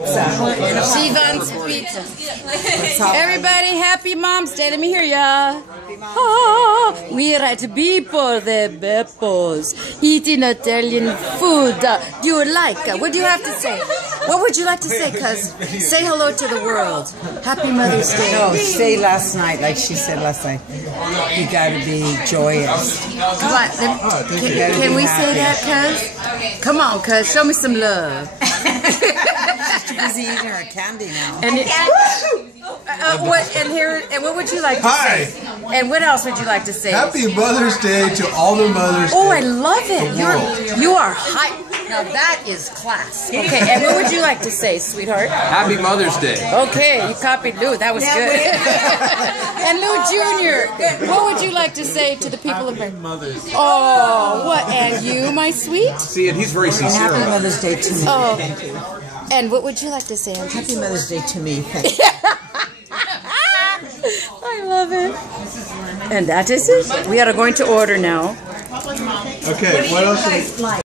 She wants pizza. Everybody, happy Mom's Day. Let me hear ya. Oh, we are at Beepo the Beppos, eating Italian food. Do you like? What do you have to say? What would you like to say, cuz? Say hello to the world. Happy Mother's Day. No, say last night, like she said last night. You gotta be joyous. Come on, can we say that, cuz? Come on, cuz, show me some love. She's busy eating her candy now. And what would you like to say? And what else would you like to say? Happy Mother's Day to all the mothers. Oh, I love it. You are hype. Now that is class. Okay, and what would you like to say, sweetheart? Happy Mother's Day. Okay, you copied Lou. That was good. And Lou Jr., what would you like to say to the people of Mother's Day. Oh, what? And you, my sweet? See, and he's very sincere. Happy Mother's Day to me. Oh. Thank you. And what would you like to say? Happy Mother's Day to me. Thank you. I love it. And that is it. We are going to order now. Okay, what else?